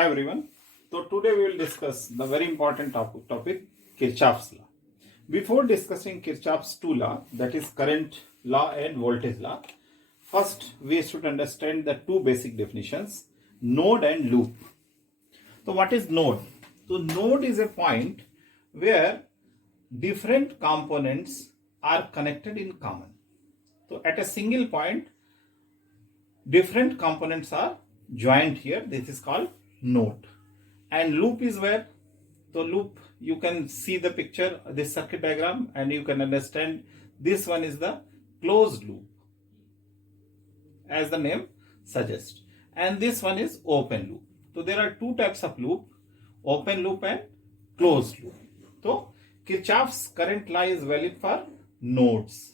Hi everyone. So today we will discuss the very important topic Kirchhoff's law. Before discussing Kirchhoff's two law, that is current law and voltage law, first we should understand the two basic definitions, node and loop. So what is node? So node is a point where different components are connected in common. So at a single point, different components are joined here. This is called node. And loop is where? So loop, you can see the picture, this circuit diagram, and you can understand this one is the closed loop, as the name suggests. And this one is open loop. So there are two types of loop, open loop and closed loop. So Kirchhoff's current law is valid for nodes.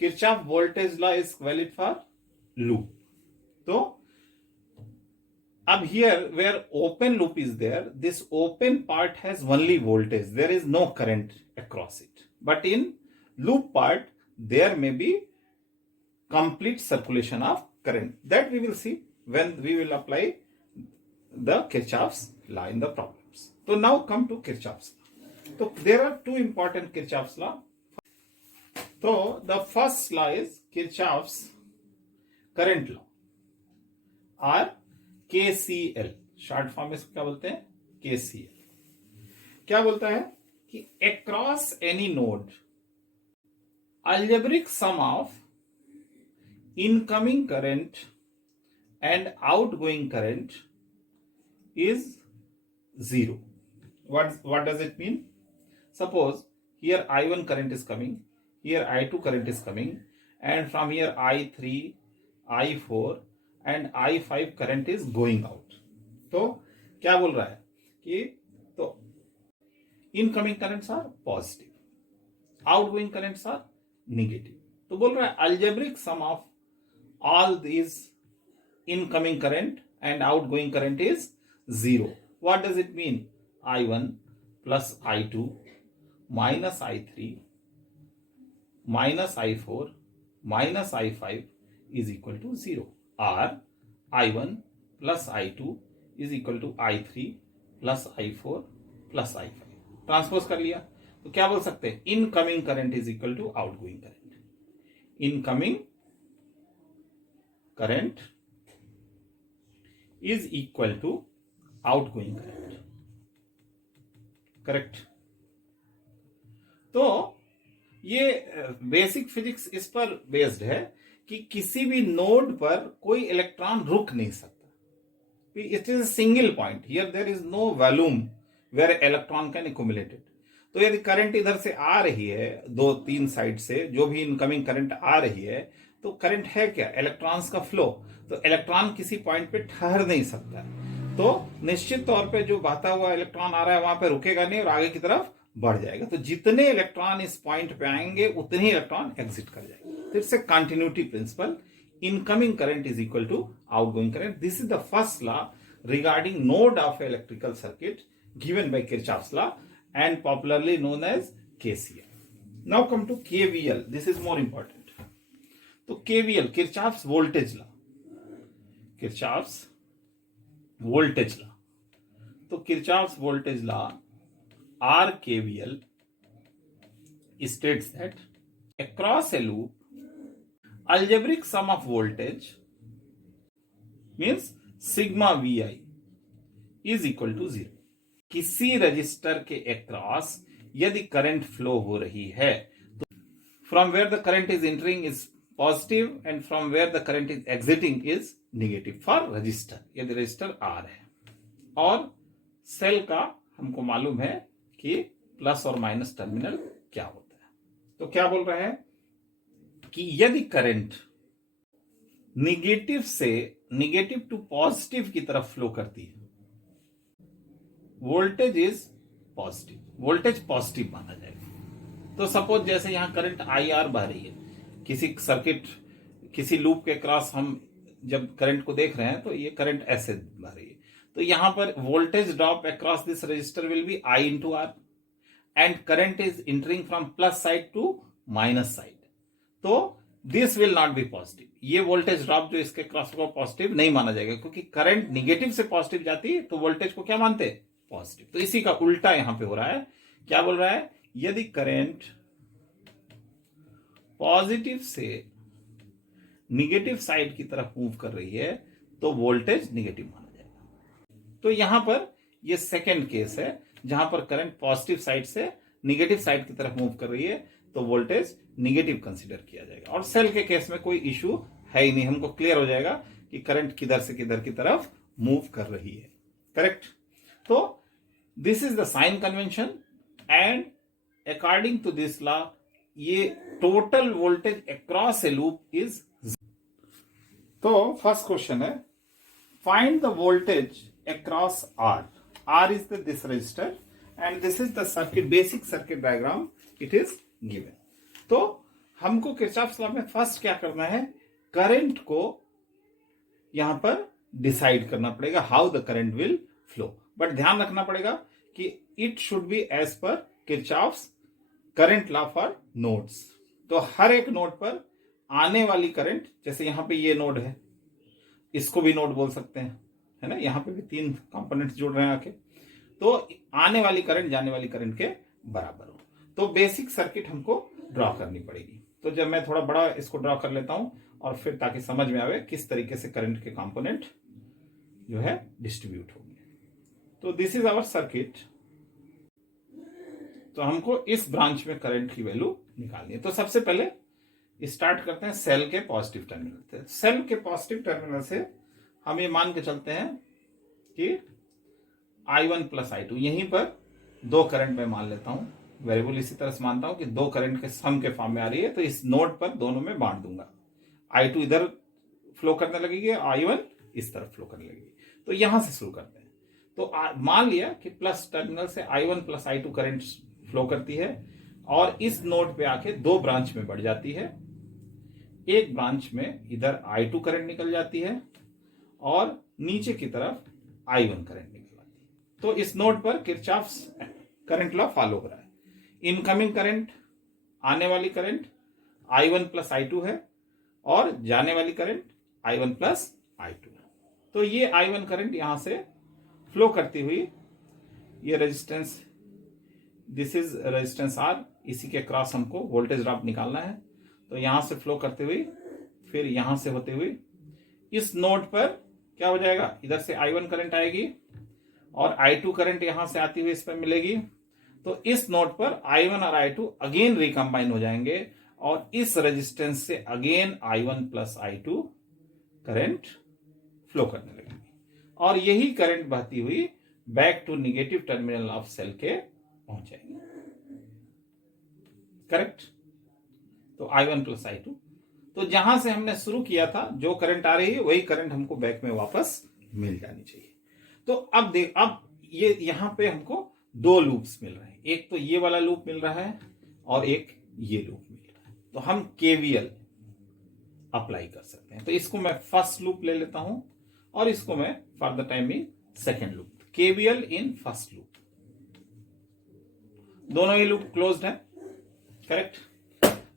Kirchhoff voltage law is valid for loop. So अब here where open loop is there, this open part has only voltage. There is no current across it. But in loop part, there may be complete circulation of current. That we will see when we will apply the Kirchhoff's law in the problems. So now come to Kirchhoff's law. So there are two important Kirchhoff's law. So the first law is Kirchhoff's current law or KCL. Short form में क्या बोलते हैं? KCL. क्या बोलता है कि across any node, algebraic sum of incoming current and outgoing current is 0. What does it mean? Suppose here I1 current is coming, here I2 current is coming, and from here I3, I4 and I5 current is going out. तो क्या बोल रहा है कि तो incoming currents are positive, outgoing currents are negative. तो बोल रहा है algebraic sum of all this incoming current and outgoing current is 0. What does it mean? I1 plus I2 minus I3 minus I4 minus I5 is equal to 0. or I1 plus I2 is equal to I3 plus I4 plus I5. Transpose कर लिया तो क्या बोल सकते हैं? Incoming current is equal to outgoing current. Incoming current is equal to outgoing current. Correct. तो ये basic physics इस पर बेस्ड है कि किसी भी नोड पर कोई इलेक्ट्रॉन रुक नहीं सकता. It is a single point. Here there is no volume where electron can accumulated. तो यदि करंट इधर से आ रही है, दो तीन साइड से जो भी इनकमिंग करंट आ रही है, तो करंट है क्या? इलेक्ट्रॉन्स का फ्लो. तो इलेक्ट्रॉन किसी पॉइंट पे ठहर नहीं सकता. तो निश्चित तौर पे जो बहता हुआ इलेक्ट्रॉन आ रहा है वहां पे रुकेगा नहीं और आगे की तरफ बढ़ जाएगा. तो जितने इलेक्ट्रॉन इस पॉइंट पे आएंगे उतने ही इलेक्ट्रॉन एग्जिट कर जाएंगे. It's a continuity principle. Incoming current is equal to outgoing current. This is the first law regarding node of electrical circuit given by Kirchhoff's law and popularly known as KCL. Now come to KVL. This is more important. So KVL, Kirchhoff's voltage law. Kirchhoff's voltage law. So Kirchhoff's voltage law or KVL states that across a loop, algebraic sum of voltage means sigma vi is equal to 0. किसी register के across यदि current flow हो रही है तो from where the current is entering is positive and from where the current is exiting is negative for register. यदि register R है और सेल का हमको मालूम है कि प्लस और माइनस टर्मिनल क्या होता है. तो क्या बोल रहे हैं कि यदि करंट निगेटिव टू पॉजिटिव की तरफ फ्लो करती है, voltage is positive, voltage positive माना जाएगा. तो सपोज जैसे यहां करंट IR बह रही है किसी सर्किट, किसी लूप के क्रॉस हम जब करंट को देख रहे हैं तो ये करंट ऐसे बह रही है. तो यहां पर voltage drop across this resistor will be I into R and current is entering from plus side to minus side. तो this will not be positive, ये वोल्टेज ड्रॉप जो इसके क्रॉस होगा पॉजिटिव नहीं माना जाएगा, क्योंकि करंट निगेटिव से पॉजिटिव जाती है तो वोल्टेज को क्या मानते हैं, पॉजिटिव। तो इसी का उल्टा यहां पे हो रहा है। क्या बोल रहा है, यदि करंट पॉजिटिव से निगेटिव साइड की तरफ मूव कर रही है तो वोल्टेज निगेटिव माना जाएगा। तो यहां पर ये सेकेंड केस है जहां पर करंट पॉजिटिव साइड से निगेटिव साइड की तरफ मूव कर रही है तो वोल्टेज निगेटिव कंसीडर किया जाएगा। और सेल के केस में कोई इश्यू है ही नहीं, हमको क्लियर हो जाएगा कि करंट किधर से किधर की तरफ मूव कर रही है। करेक्ट। तो this is the sign convention and according to this law ये total voltage across a loop is. तो फर्स्ट क्वेश्चन है, find the voltage across R. R is this resistor and this is the circuit, basic circuit diagram it is given. तो हमको Kirchhoff's law में first क्या करना है, current को यहां पर डिसाइड करना पड़ेगा, how the current will flow. But ध्यान रखना पड़ेगा कि it should be as per Kirchhoff's current law for nodes. तो हर एक नोड पर आने वाली करंट, जैसे यहां पे ये नोड है, इसको भी नोड बोल सकते हैं, है ना, यहां पे भी 3 कंपोनेंट्स जुड़ रहे हैं आके, तो आने वाली करंट जाने वाली करंट के बराबर हो। तो बेसिक सर्किट हमको ड्रॉ करनी पड़ेगी। तो जब मैं थोड़ा बड़ा इसको ड्रॉ कर लेता हूं और फिर ताकि समझ में आवे किस तरीके से करंट के कंपोनेंट जो है डिस्ट्रीब्यूट होंगे। तो दिस इज आवर सर्किट। तो हमको इस ब्रांच में करंट की वैल्यू निकालनी है। तो सबसे पहले स्टार्ट करते हैं सेल के पॉजिटिव टर्मिनल से। सेल के पॉजिटिव टर्मिनल से हम ये मान के चलते हैं कि I1 प्लस I2, यहीं पर 2 करंट मैं मान लेता हूं, वेरिएबल इसी तरह से मानता हूं कि 2 करंट के सम के फॉर्म में आ रही है, तो इस नोड पर दोनों में बांट दूंगा। I2 इधर फ्लो करने लगेगी, I1 इस तरफ फ्लो करने लगेगी। तो यहां से शुरू करते हैं। तो मान लिया कि प्लस टर्मिनल से I1 plus I2 current flow करती है और इस नोड पे आके 2 ब्रांच में बढ़ जाती है। एक ब्रांच में इधर I2 करंट निकल जाती है और नीचे की तरफ I1 करंट निकल आती है। तो इस नोड पर किरचॉफ्स करंट लॉ फॉलो हो रहा है। इनकमिंग करंट, आने वाली करंट I1 प्लस I2 है और जाने वाली करंट I1 प्लस I2 है। तो ये I1 करंट यहां से फ्लो करती हुई, ये resistance, this is resistance R, इसी के क्रॉस हमको वोल्टेज ड्रॉप निकालना है। तो यहां से फ्लो करते हुए फिर यहां से होते हुए इस नोड पर क्या हो जाएगा, इधर से I1 करंट आएगी और I2 करंट यहां से आती हुई इस पर मिलेगी। तो इस नोड पर I1 और I2 अगेन रिकम्बाइन हो जाएंगे और इस रेजिस्टेंस से again I1 plus I2 current flow करने लगेगी और यही करंट बहती हुई back to negative terminal of cell के पहुंच जाएगी। करेक्ट। तो I1 प्लस I2, तो जहां से हमने शुरू किया था जो करंट आ रही है वही करंट हमको बैक में वापस मिल जानी चाहिए। तो अब देख, अब ये यहां पे हमको 2 लूप्स मिल रहे हैं, एक तो ये वाला लूप मिल रहा है और एक ये लूप मिल रहा है। तो हम KVL अप्लाई कर सकते हैं। तो इसको मैं फर्स्ट लूप ले लेता हूं और इसको मैं for the timing second loop. KVL in first loop, दोनों ही लूप क्लोज्ड है। करेक्ट।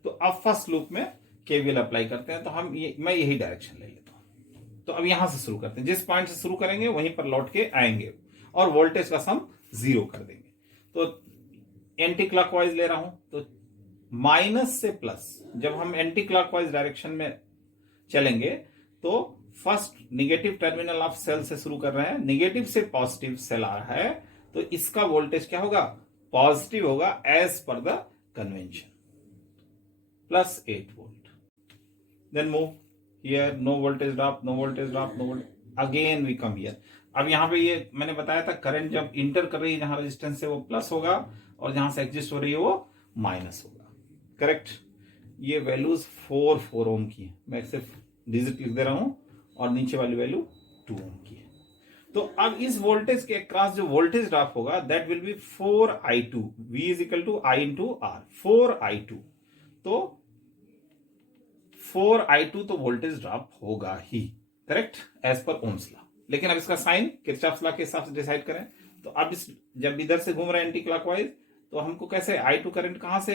तो अब फर्स्ट लूप में KVL अप्लाई करते हैं। तो मैं यही डायरेक्शन ले लेता हूं। तो अब यहां से शुरू करते हैं, जिस पॉइंट से शुरू करेंगे वहीं पर लौट के आएंगे और वोल्टेज का सम 0 कर देंगे। तो एंटी क्लॉकवाइज ले रहा हूं, तो माइनस से प्लस, जब हम एंटी क्लॉकवाइज डायरेक्शन में चलेंगे तो first negative terminal of cell से शुरू कर रहे हैं, निगेटिव से पॉजिटिव सेल आ रहा है, तो इसका वोल्टेज क्या होगा, पॉजिटिव होगा as per the convention, plus 8 volt. Then move here, no voltage drop, no voltage drop, no voltage, again we come here. अब यहां पे ये मैंने बताया था करंट जब इंटर कर रही है जहां रेजिस्टेंस है वो प्लस होगा और जहां से एग्जिस्ट हो रही है वो माइनस होगा। करेक्ट। ये वैल्यूज 4 ओम की है, मैं सिर्फ डिजिट लिख दे रहा हूं और नीचे वाली वैल्यू 2 ओम की है। तो अब इस वोल्टेज के क्रॉस जो वोल्टेज ड्रॉप होगा that will be 4I2, V is equal to I into R, 4I2। तो 4I2 तो वोल्टेज ड्रॉप होगा ही, correct, as per Ohm's law. लेकिन अब इसका साइन किरचॉफ्स लॉ के हिसाब से डिसाइड करें। तो अब जब इधर से घूम रहे हैं एंटी क्लॉकवाइज, तो हमको कैसे I2 करंट कहां से,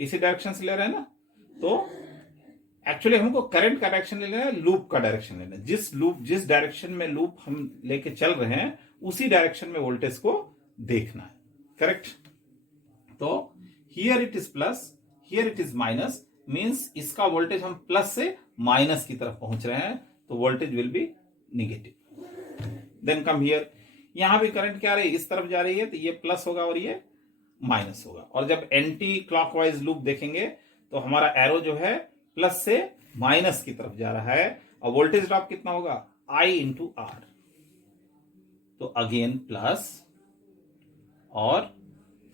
इसी डायरेक्शन से ले रहे हैं ना, तो एक्चुअली हमको करंट का डायरेक्शन लेना है, लूप का डायरेक्शन लेना है। जिस डायरेक्शन में लूप हम लेके चल रहे हैं उसी डायरेक्शन में वोल्टेज को देखना है, करेक्ट। तो here it is plus, here it is minus, means इसका वोल्टेज हम प्लस से माइनस की तरफ पहुंच रहे हैं, तो voltage will be negative. Then come here, यहां भी करंट क्या रही है, इस तरफ जा रही है, तो ये प्लस होगा और ये माइनस होगा। और जब एंटी क्लॉकवाइज लूप देखेंगे तो हमारा एरो जो है प्लस से माइनस की तरफ जा रहा है, और वोल्टेज ड्रॉप कितना होगा, I इंटू आर। तो अगेन प्लस और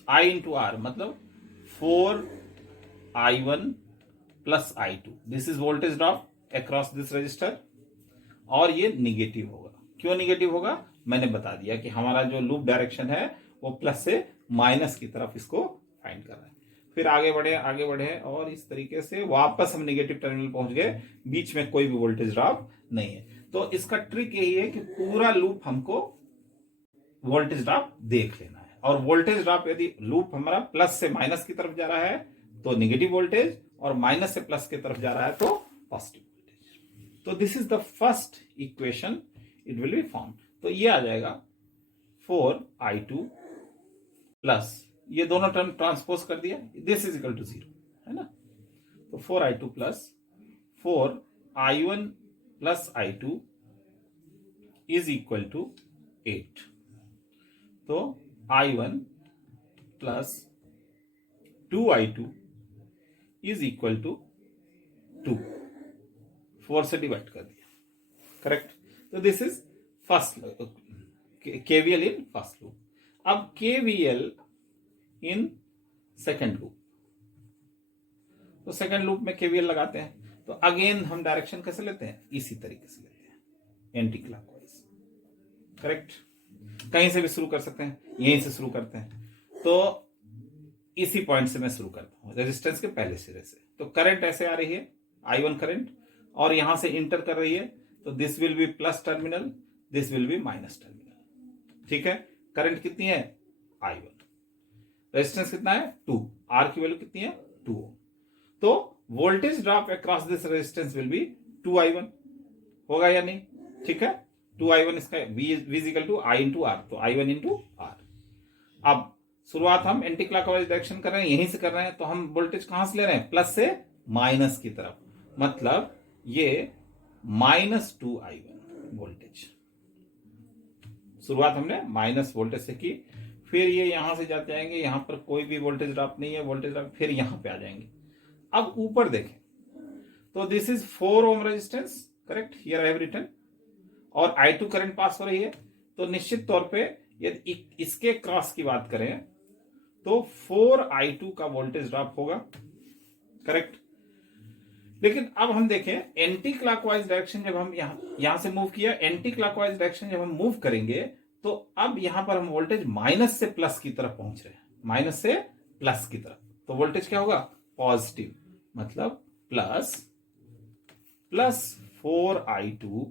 I इंटू आर, मतलब 4I1 plus I2, this is voltage drop across this register. और ये निगेटिव होगा। क्यों निगेटिव होगा, मैंने बता दिया कि हमारा जो लूप डायरेक्शन है वो प्लस से माइनस की तरफ इसको फाइंड कर रहा है। फिर आगे बढ़े और इस तरीके से वापस हम निगेटिव टर्मिनल पहुंच गए, बीच में कोई भी वोल्टेज ड्रॉप नहीं है। तो इसका ट्रिक यही है कि पूरा लूप हमको वोल्टेज ड्रॉप देख लेना है। और वोल्टेज ड्रॉप यदि लूप हमारा प्लस से माइनस की तरफ जा रहा है तो निगेटिव वोल्टेज, और माइनस से प्लस की तरफ जा रहा है तो पॉजिटिव वोल्टेज। तो this is the first equation, it will be form. तो ये आ जाएगा 4I2 प्लस, ये दोनों टर्म ट्रांसपोज कर दिया, दिस इज इक्वल टू 0, है ना। तो 4I2 plus 4I1 plus I2 is equal to 8। तो I1 plus 2I2 is equal to 2, 4 से डिवाइड कर दिया, करेक्ट। तो this is first KVL in first loop. अब KVL इन सेकेंड लूप, तो सेकेंड लूप में KVL लगाते हैं। तो अगेन हम डायरेक्शन कैसे लेते हैं, इसी तरीके से लेते हैं, एंटी क्लॉकवाइज, करेक्ट। कहीं से भी शुरू कर सकते हैं, यहीं से शुरू करते हैं। तो इसी पॉइंट से मैं शुरू करता हूं, रेजिस्टेंस के पहले सिरे से। तो करंट ऐसे आ रही है, I1 करंट, और यहां से इंटर कर रही है, तो this will be plus terminal, this will be minus terminal, ठीक है। करंट कितनी है, I1, रेजिस्टेंस कितना है 2, R की वैल्यू कितनी है 2 ओम। तो voltage drop across this resistance will be 2I1, होगा या नहीं, ठीक है। 2I1 इसका V equal to I into R, तो I1 इंटू आर। अब शुरुआत हम एंटी क्लॉकवाइज डायरेक्शन कर रहे हैं, यहीं से कर रहे हैं, तो हम वोल्टेज कहां से ले रहे हैं, प्लस से माइनस की तरफ, मतलब ये -2I1 वोल्टेज। शुरुआत हमने माइनस वोल्टेज से की, फिर ये यहां से जाते जाएंगे, यहां पर कोई भी वोल्टेज ड्रॉप नहीं है, वोल्टेज ड्रॉप, फिर यहां पे आ जाएंगे। अब ऊपर देखें तो this is 4 ohm resistance, correct, here I have written, और I2 करंट पास हो रही है। तो निश्चित तौर पे यदि इसके क्रॉस की बात करें तो 4I2 का वोल्टेज ड्रॉप होगा, करेक्ट। लेकिन अब हम देखें एंटी क्लॉकवाइज डायरेक्शन, जब हम यहां से मूव किया, एंटी क्लॉकवाइज डायरेक्शन जब हम मूव करेंगे तो अब यहां पर हम वोल्टेज माइनस से प्लस की तरफ पहुंच रहे हैं, माइनस से प्लस की तरफ। तो वोल्टेज क्या होगा, पॉजिटिव, मतलब प्लस 4I2,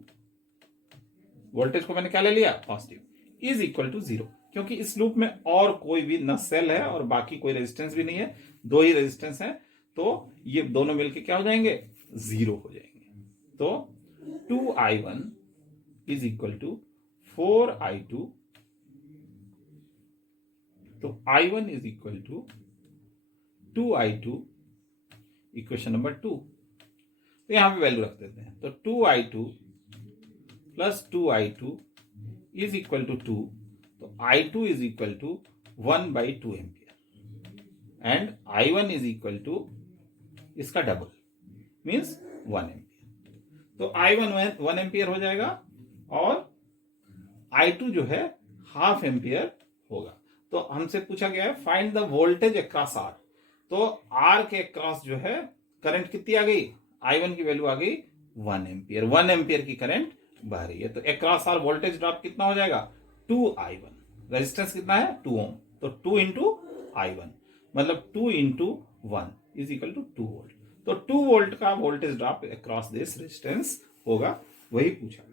वोल्टेज को मैंने क्या ले लिया, पॉजिटिव, इज इक्वल टू 0, क्योंकि इस लूप में और कोई भी न सेल है और बाकी कोई रेजिस्टेंस भी नहीं है, 2 ही रेजिस्टेंस है। तो ये दोनों मिलके क्या हो जाएंगे, 0 हो जाएंगे। तो 2I1 is equal to 4I2, तो I1 is equal to 2I2, equation number 2। तो यहां पे वैल्यू रख देते हैं, तो 2I2 plus 2I2 is equal to 2, तो I2 is equal to 1/2 ampere, and I1 is equal to इसका डबल, मीन्स 1 एम्पियर। तो I1 1 एम्पियर हो जाएगा, और I2 जो है हाफ एम्पियर होगा। तो हमसे पूछा गया है find the voltage across R, तो R के अक्रॉस जो है करंट कितनी आ गई, I1 की वैल्यू आ गई 1 एम्पियर, 1 एम्पियर की करंट बह रही है। तो अक्रॉस R वोल्टेज ड्रॉप कितना हो जाएगा, 2I1, रेजिस्टेंस कितना है 2 ओम, तो 2 इंटू I1, मतलब 2 into 1 is equal to 2 volt. तो 2 वोल्ट का voltage drop across this resistance होगा, वही पूछा।